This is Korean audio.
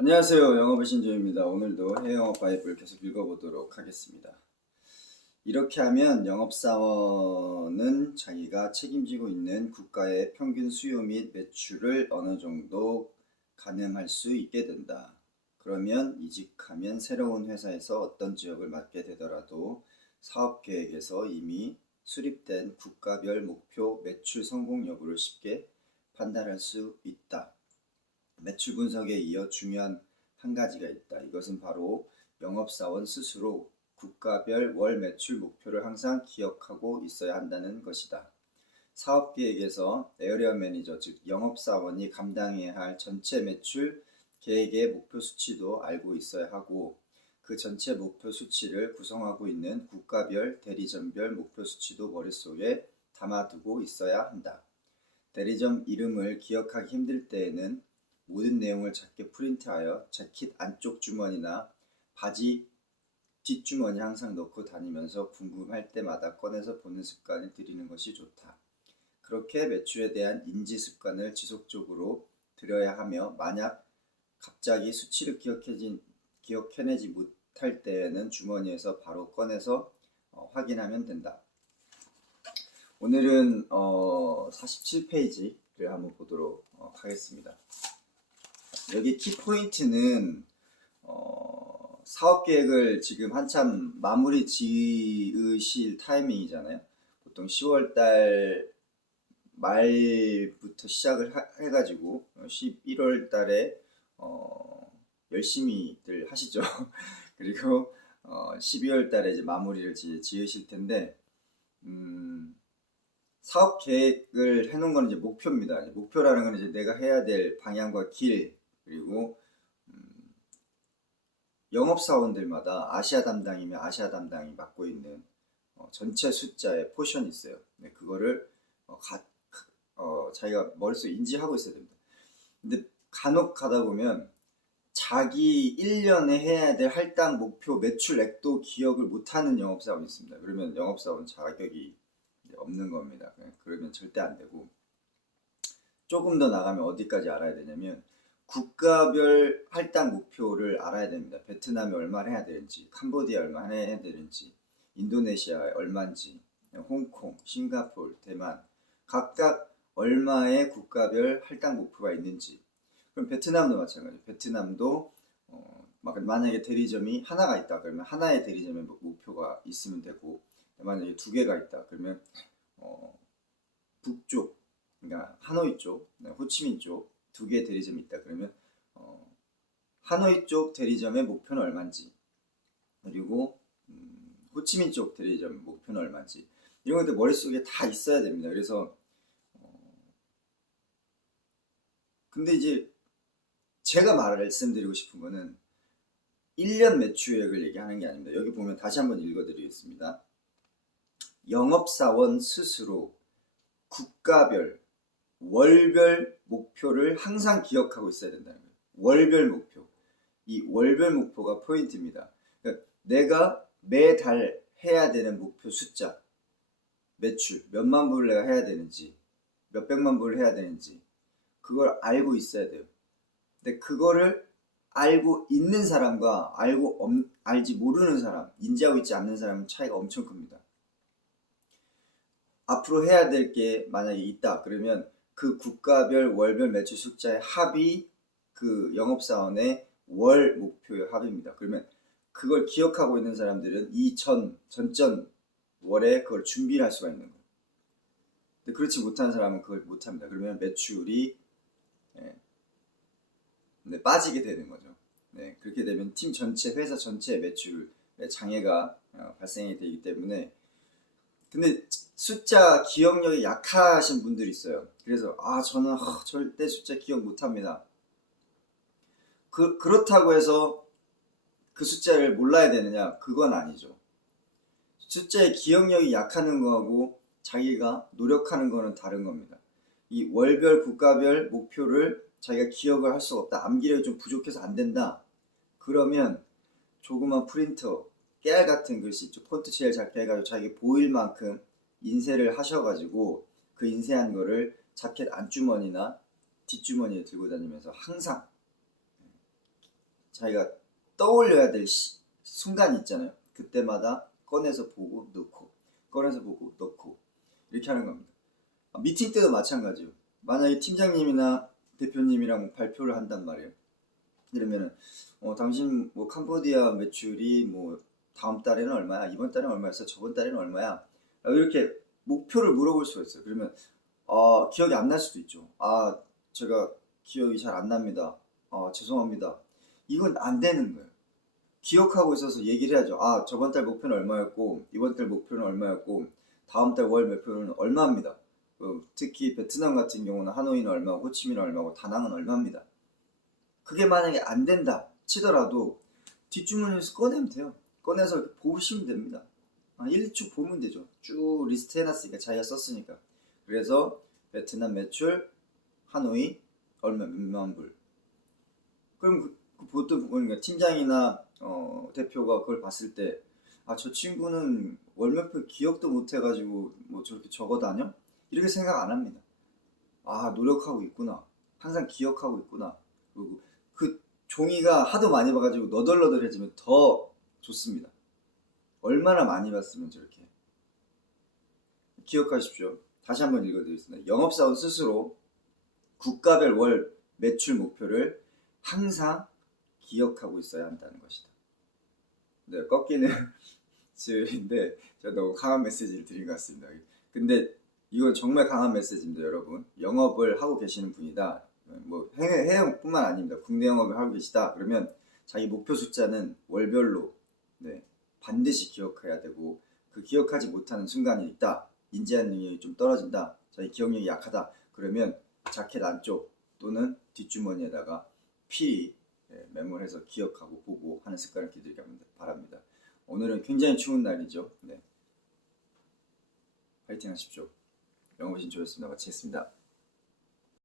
안녕하세요. 영업의 신조입니다. 오늘도 해영업 바이블 계속 읽어보도록 하겠습니다. 이렇게 하면 영업사원은 자기가 책임지고 있는 국가의 평균 수요 및 매출을 어느 정도 가늠할 수 있게 된다. 그러면 이직하면 새로운 회사에서 어떤 지역을 맡게 되더라도 사업계획에서 이미 수립된 국가별 목표 매출 성공 여부를 쉽게 판단할 수 있다. 매출 분석에 이어 중요한 한 가지가 있다. 이것은 바로 영업사원 스스로 국가별 월 매출 목표를 항상 기억하고 있어야 한다는 것이다. 사업계획에서 에어리어 매니저, 즉 영업사원이 감당해야 할 전체 매출 계획의 목표 수치도 알고 있어야 하고, 그 전체 목표 수치를 구성하고 있는 국가별, 대리점별 목표 수치도 머릿속에 담아두고 있어야 한다. 대리점 이름을 기억하기 힘들 때에는 모든 내용을 작게 프린트하여 재킷 안쪽 주머니나 바지 뒷주머니에 항상 넣고 다니면서 궁금할 때마다 꺼내서 보는 습관을 들이는 것이 좋다. 그렇게 매출에 대한 인지 습관을 지속적으로 들여야 하며, 만약 갑자기 수치를 기억해내지 못할 때에는 주머니에서 바로 꺼내서 확인하면 된다. 오늘은 47페이지를 한번 보도록 하겠습니다. 여기 키포인트는 사업계획을 지금 한참 마무리 지으실 타이밍이잖아요. 보통 10월달 말부터 시작을 해가지고 11월달에 열심히들 하시죠. 그리고 12월달에 이제 마무리를 지으실 텐데, 사업 계획을 해놓은 건 이제 목표입니다. 목표라는 건 이제 내가 해야 될 방향과 길, 그리고 영업사원들마다 아시아 담당이면 아시아 담당이 맡고 있는 전체 숫자의 포션이 있어요. 네, 그거를 자기가 머릿속에 인지하고 있어야 됩니다. 근데 간혹 가다 보면 자기 1년에 해야 될 할당 목표 매출액도 기억을 못하는 영업사원이 있습니다. 그러면 영업사원 자격이 없는 겁니다. 그러면 절대 안 되고, 조금 더 나가면 어디까지 알아야 되냐면 국가별 할당 목표를 알아야 됩니다. 베트남에 얼마를 해야 되는지, 캄보디아 얼마 해야 되는지, 인도네시아에 얼마인지, 홍콩, 싱가포르, 대만 각각 얼마의 국가별 할당 목표가 있는지. 그럼 베트남도 마찬가지예요. 베트남도 만약에 대리점이 하나가 있다 그러면 하나의 대리점의 목표가 있으면 되고, 만약에 두 개가 있다 그러면 북쪽, 그러니까 하노이 쪽, 호치민 쪽 두 개의 대리점이 있다 그러면 하노이 쪽 대리점의 목표는 얼마인지, 그리고 호치민 쪽 대리점 목표는 얼마인지, 이런 것들 머릿속에 다 있어야 됩니다. 그래서 근데 이제 제가 말씀드리고 싶은 거는 1년 매출액을 얘기하는 게 아닙니다. 여기 보면 다시 한번 읽어드리겠습니다. 영업사원 스스로 국가별, 월별 목표를 항상 기억하고 있어야 된다는 거예요. 월별 목표. 이 월별 목표가 포인트입니다. 그러니까 내가 매달 해야 되는 목표 숫자, 매출, 몇만 불을 내가 해야 되는지, 몇백만 불을 해야 되는지, 그걸 알고 있어야 돼요. 근데 그거를 알고 있는 사람과 알지 모르는 사람, 인지하고 있지 않는 사람은 차이가 엄청 큽니다. 앞으로 해야 될 게 만약에 있다 그러면 그 국가별 월별 매출 숫자의 합이 그 영업사원의 월 목표의 합입니다. 그러면 그걸 기억하고 있는 사람들은 이 전전 월에 그걸 준비를 할 수가 있는 거예요. 근데 그렇지 못한 사람은 그걸 못합니다. 그러면 매출이 빠지게 되는 거죠. 네, 그렇게 되면 팀 전체, 회사 전체의 매출에 장애가 발생이 되기 때문에. 근데 숫자 기억력이 약하신 분들이 있어요. 그래서 저는 절대 숫자 기억 못합니다. 그렇다고 해서 그 숫자를 몰라야 되느냐? 그건 아니죠. 숫자의 기억력이 약하는 거하고 자기가 노력하는 거는 다른 겁니다. 이 월별, 국가별 목표를 자기가 기억을 할 수가 없다, 암기력이 좀 부족해서 안 된다, 그러면 조그만 프린터, 깨알 같은 글씨 있죠. 폰트 제일 작게 해가지고 자기 보일 만큼 인쇄를 하셔가지고 그 인쇄한 거를 자켓 안주머니나 뒷주머니에 들고 다니면서 항상 자기가 떠올려야 될 순간이 있잖아요. 그때마다 꺼내서 보고 넣고, 꺼내서 보고 넣고, 이렇게 하는 겁니다. 미팅 때도 마찬가지요. 만약에 팀장님이나 대표님이랑 발표를 한단 말이에요. 이러면은 당신 뭐 캄보디아 매출이 뭐 다음 달에는 얼마야? 이번 달에는 얼마였어? 저번 달에는 얼마야? 이렇게 목표를 물어볼 수가 있어요. 그러면 기억이 안 날 수도 있죠. 제가 기억이 잘 안 납니다. 죄송합니다. 이건 안 되는 거예요. 기억하고 있어서 얘기를 해야죠. 저번 달 목표는 얼마였고, 이번 달 목표는 얼마였고, 다음 달 월 목표는 얼마입니다. 특히 베트남 같은 경우는 하노이는 얼마고, 호치민은 얼마고, 다낭은 얼마입니다. 그게 만약에 안 된다 치더라도 뒷주머니에서 꺼내면 돼요. 꺼내서 보시면 됩니다. 1주 보면 되죠. 쭉 리스트 해놨으니까 자기가 썼으니까. 그래서 베트남 매출 하노이 얼마 몇만 불. 그럼 보통 그러니까 팀장이나 대표가 그걸 봤을 때 저 친구는 월매표 기억도 못 해가지고 뭐 저렇게 적어 다녀? 이렇게 생각 안 합니다. 노력하고 있구나. 항상 기억하고 있구나. 그리고 그 종이가 하도 많이 봐가지고 너덜너덜해지면 더 좋습니다. 얼마나 많이 봤으면 저렇게. 기억하십시오. 다시 한번 읽어드리겠습니다. 영업사원 스스로 국가별 월 매출 목표를 항상 기억하고 있어야 한다는 것이다. 네, 꺾이는 지을인데 제가 너무 강한 메시지를 드린 것 같습니다. 근데 이건 정말 강한 메시지입니다, 여러분. 영업을 하고 계시는 분이다. 뭐 해외 영업뿐만 아닙니다. 국내 영업을 하고 계시다. 그러면 자기 목표 숫자는 월별로 반드시 기억해야 되고, 그 기억하지 못하는 순간이 있다. 인지하는 능력이 좀 떨어진다. 자기 기억력이 약하다. 그러면 자켓 안쪽 또는 뒷주머니에다가 필히 메모해서 기억하고 보고 하는 습관을 기르기 바랍니다. 오늘은 굉장히 추운 날이죠. 파이팅 하십시오. 영어신 조였습니다. 마치겠습니다.